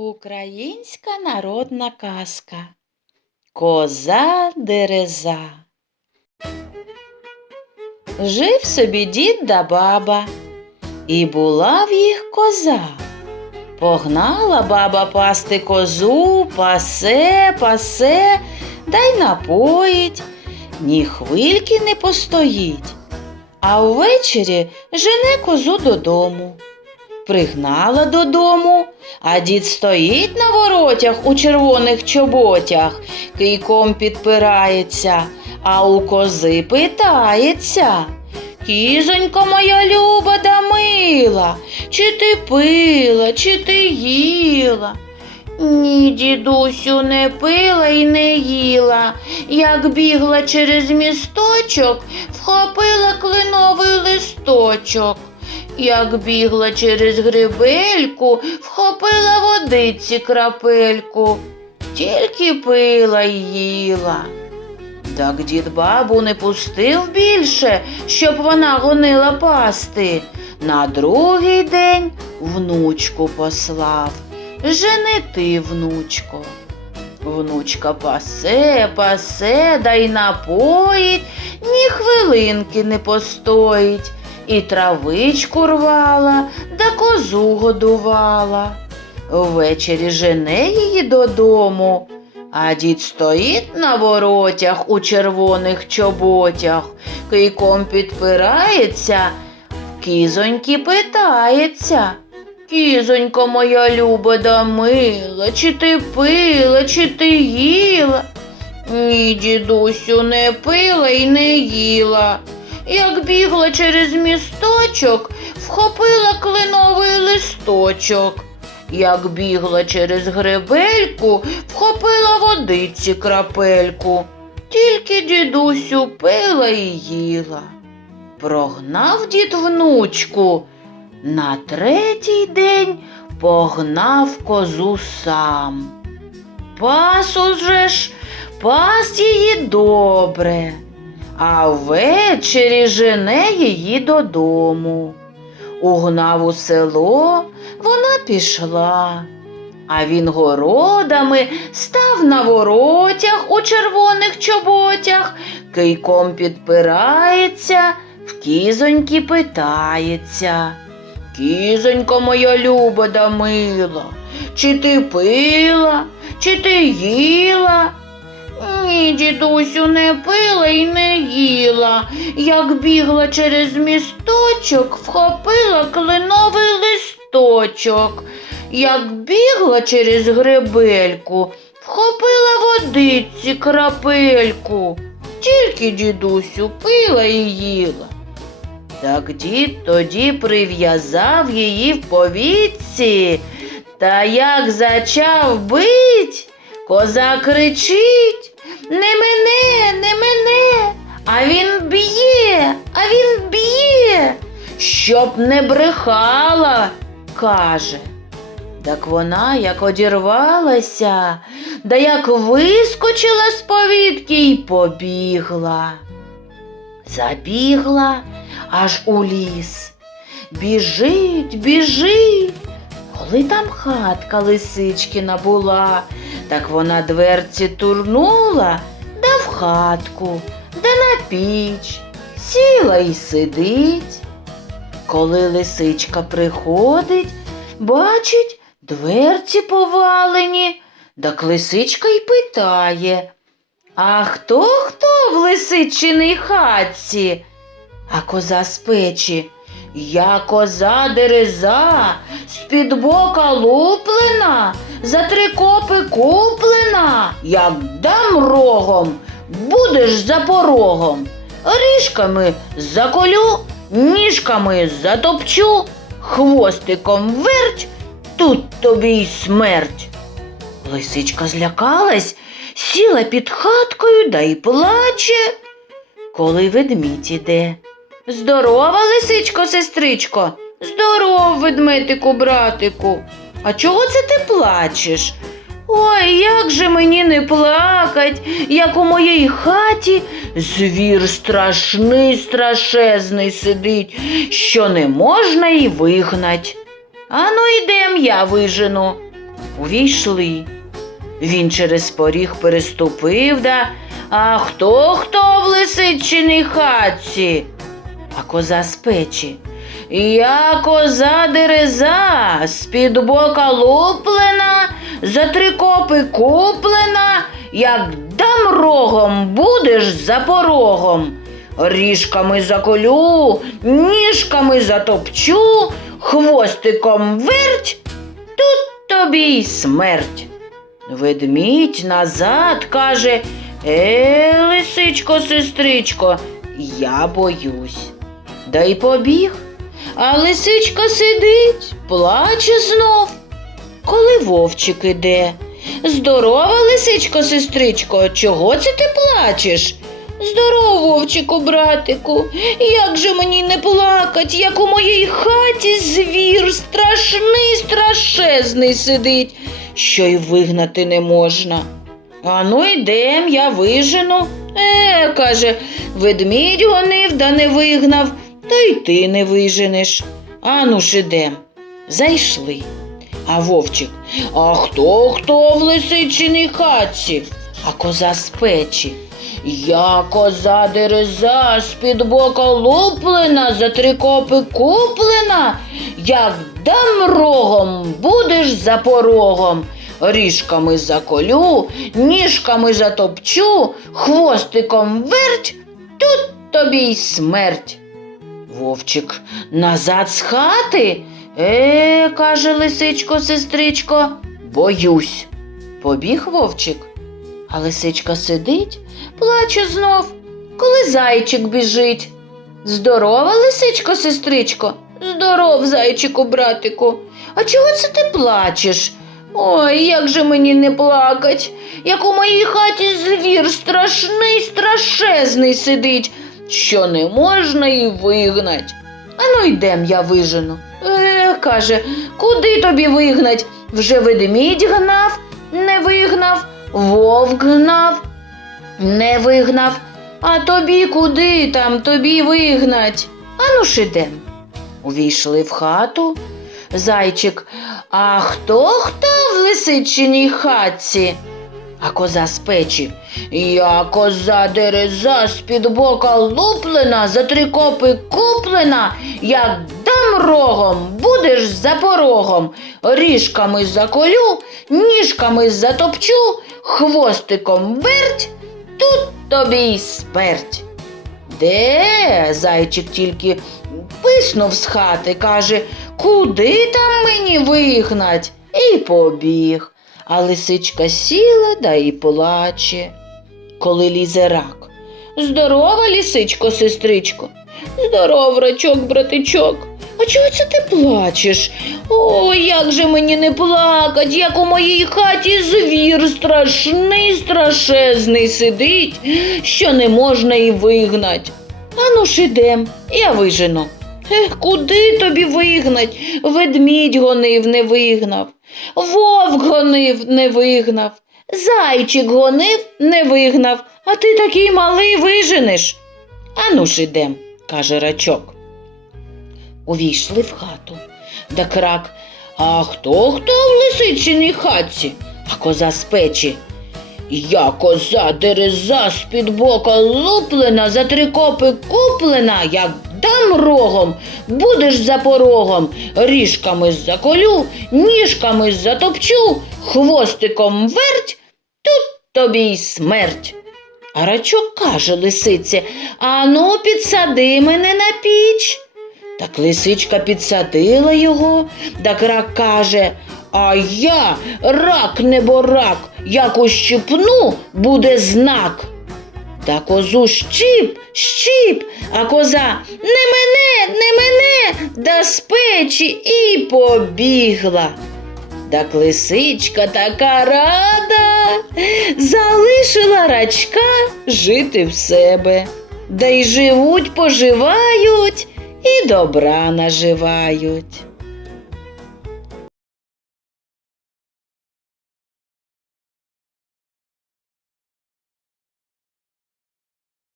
Українська народна казка Коза дереза. Жив собі дід да баба, і була в їх коза. Погнала баба пасти козу, пасе, пасе, да й напоїть, ні хвильки не постоїть. А ввечері жене козу додому. Пригнала додому, а дід стоїть на воротях у червоних чоботях, кийком підпирається, а у кози питається. Кізонько моя люба да мила, чи ти пила, чи ти їла? Ні, дідусю, не пила і не їла. Як бігла через місточок, вхопила кленовий листочок. Як бігла через грибельку, вхопила водиці крапельку, тільки пила й їла. Так дід бабу не пустив більше, щоб вона гонила пасти. На другий день внучку послав. Жени ти, внучко. Внучка пасе, пасе, да й напоїть, ні хвилинки не постоїть. І травичку рвала, да козу годувала. Ввечері жене її додому, а дід стоїть на воротях у червоних чоботях, кийком підпирається, в кізоньки питається. Кізонько моя люба да мила, чи ти пила, чи ти їла? Ні, дідусю, не пила і не їла. Як бігла через місточок, вхопила кленовий листочок. Як бігла через гребельку, вхопила водиці крапельку. Тільки дідусю пила і їла. Прогнав дід внучку. На третій день погнав козу сам. Пас уже ж, пас її добре а ввечері жене її додому. Угнав у село, вона пішла, а він городами став на воротях у червоних чоботях, кийком підпирається, в кізоньки питається. Кізонько моя люба да мила, чи ти пила, чи ти їла? Ні, дідусю, не пила і не їла. Як бігла через місточок, вхопила кленовий листочок. Як бігла через гребельку, вхопила водиці крапельку. Тільки дідусю пила і їла. Так дід тоді прив'язав її в повітці, та як зачав бить, коза кричить. Не мене, не мене, а він б'є, а він б'є, щоб не брехала, каже. Так вона як одірвалася, да як вискочила з повітки й побігла. Забігла аж у ліс. Біжить, біжить. Коли там хатка лисичкина була, так вона дверці турнула да в хатку, да на піч, сіла й сидить. Коли лисичка приходить, бачить, дверці повалені, так лисичка й питає. А хто хто в лисичиній хатці? А коза з печі. Я коза дереза, з-під бока луплена, за три копи куплена, як дам рогом, будеш за порогом. Ріжками заколю, ніжками затопчу, хвостиком верть, тут тобі й смерть. Лисичка злякалась, сіла під хаткою да й плаче, коли ведмідь іде. Здорова, лисичко, сестричко, здоров, ведметику, братику. А чого це ти плачеш? Ой, як же мені не плакать, як у моїй хаті звір страшний, страшезний сидить, що не можна й вигнать. Ану, йдем, я вижену. Увійшли. Він через поріг переступив, да, а хто хто в лисичиній хатці? А коза з печі. Я коза дереза, з-під бока луплена, за три копи куплена, як дам рогом, будеш за порогом. Ріжками заколю, ніжками затопчу, хвостиком верть, тут тобі й смерть. Ведмідь назад каже, Е, лисичко, сестричко, я боюсь. Да й побіг. А лисичка сидить, плаче знов. Коли вовчик іде. Здорова, лисичко, сестричко, чого це ти плачеш? Здоров, вовчику, братику, як же мені не плакать, як у моїй хаті звір страшний, страшезний сидить, що й вигнати не можна. А ну йдем, я вижену. Е, каже, ведмідь гонив, да не вигнав, та й ти не виженеш. А ну ж ідем. Зайшли. А вовчик, а хто хто в лисичиній хатці? А коза з печі. Я коза дереза, з-під бока луплена, за три копи куплена. Як дам рогом, будеш за порогом. Ріжками заколю, ніжками затопчу, хвостиком верть, тут тобі й смерть. Вовчик назад з хати. Е, каже лисичко, сестричко, боюсь. Побіг вовчик. А лисичка сидить, плаче знов, коли зайчик біжить. Здорова, лисичко, сестричко, здоров, зайчику, братику. А чого це ти плачеш? Ой, як же мені не плакать, як у моїй хаті звір страшний, страшезний сидить, що не можна і вигнать. Ану йдем, я вижену. Е, каже, куди тобі вигнать? Вже ведмідь гнав, не вигнав, вовк гнав, не вигнав. А тобі куди там тобі вигнать? Ану ж ідем. Увійшли в хату. Зайчик, а хто хто в лисичиній хатці? А коза з печі. Я коза дереза, з-під бока луплена, за три копи куплена, як дам рогом, будеш за порогом, ріжками заколю, ніжками затопчу, хвостиком верть, тут тобі й смерть. Де? Зайчик тільки писнув з хати, каже, куди там мені вигнать? І побіг. А лисичка сіла да і плаче. Коли лізе рак. Здорова, лісичко, сестричко. Здоров, рачок, братичок. А чого це ти плачеш? Ой, як же мені не плакать, як у моїй хаті звір страшний, страшезний сидить, що не можна і вигнать. Ану ж ідем, я вижену. Ех, куди тобі вигнать? Ведмідь гонив, не вигнав. Вовк гонив, не вигнав. Зайчик гонив, не вигнав, а ти такий малий виженеш. Ану ж ідем, каже рачок. Увійшли в хату. Да крак. А хто хто в лисичиній хатці? А коза з печі. Я коза дереза з-під бока луплена, за три копи куплена, як дам рогом, будеш за порогом, ріжками заколю, ніжками затопчу, хвостиком верть, тут тобі й смерть. А рачок каже лисиці, ану, підсади мене на піч. Так лисичка підсадила його, так рак каже, а я рак неборак, як ущипну, буде знак. Та козу щіп, щіп, а коза не мене, не мене, да з печі і побігла. Так лисичка така рада, залишила рачка жити в себе. Да й живуть, поживають і добра наживають.